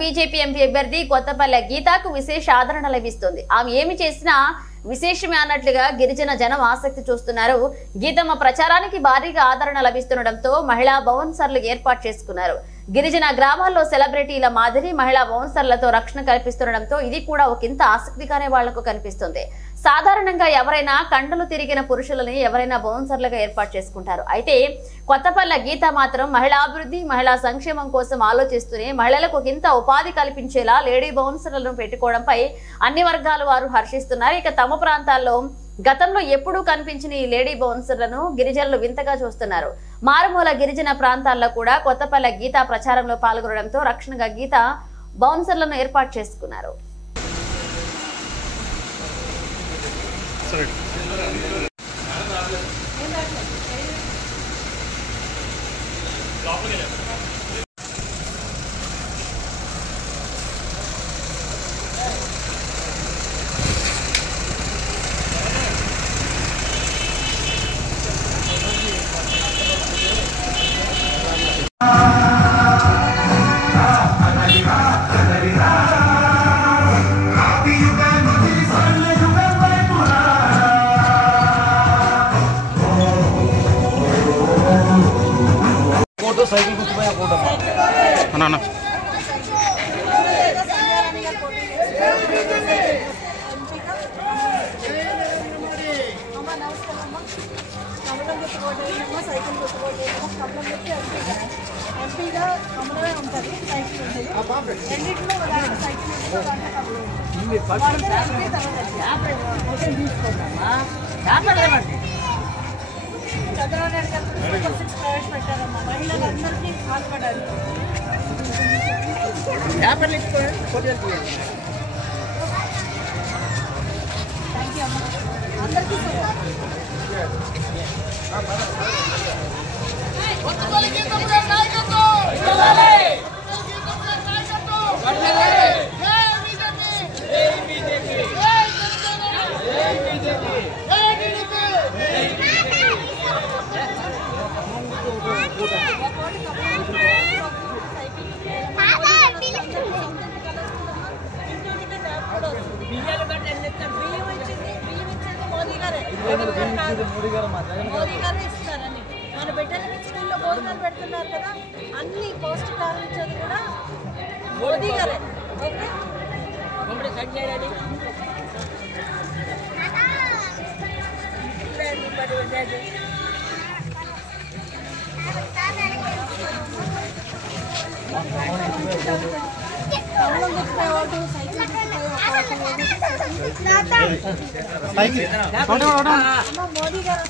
BJP MP అభ్యర్థి కొత్తపల్లె గీతకు విశేష ఆదరణ లభిస్తుంది. ఆమె ఏమి చేసినా విశేషమే అన్నట్లుగా గిరిజన జనం ఆసక్తి చూస్తున్నారు. గీతమ్మ ప్రచారానికి భారీగా ఆదరణ లభిస్తుండటంతో మహిళా బౌన్సర్లు ఏర్పాటు చేసుకున్నారు. గిరిజన గ్రామాల్లో సెలబ్రిటీల మాదిరి మహిళా బౌన్సర్లతో రక్షణ కల్పిస్తుండటంతో ఇది కూడా ఒకంత ఆసక్తిగానే వాళ్లకు కనిపిస్తుంది. సాధారణంగా ఎవరైనా కండలు తిరిగిన పురుషులని ఎవరైనా బౌన్సర్లుగా ఏర్పాటు చేసుకుంటారు. అయితే కొత్తపల్లె గీత మాత్రం మహిళాభివృద్ధి మహిళా సంక్షేమం కోసం ఆలోచిస్తూనే మహిళలకు ఒకంత ఉపాధి కల్పించేలా లేడీ బౌన్సర్లను పెట్టుకోవడంపై అన్ని వర్గాల వారు హర్షిస్తున్నారు. ఇక తమ ప్రాంతాల్లో గతంలో ఎప్పుడూ కనిపించిన ఈ లేడీ బౌన్సర్లను గిరిజనులు వింతగా చూస్తున్నారు. మారుమూల గిరిజన ప్రాంతాల్లో కూడా కొత్తపల్లె గీత ప్రచారంలో పాల్గొనడంతో రక్షణగా గీత బౌన్సర్లను ఏర్పాటు చేసుకున్నారు. साइकिल को तुम्हें फोटो ना ना మహిళలందరికీ పాల్పడాలి. మోదీ గారు ఇస్తారని మన బిడ్డలకి స్కూల్లో భోజనాలు పెడుతున్నారు కదా, అన్ని పౌష్టికాలు ఇచ్చేది కూడా మోదీ గారే. మోదీ గారు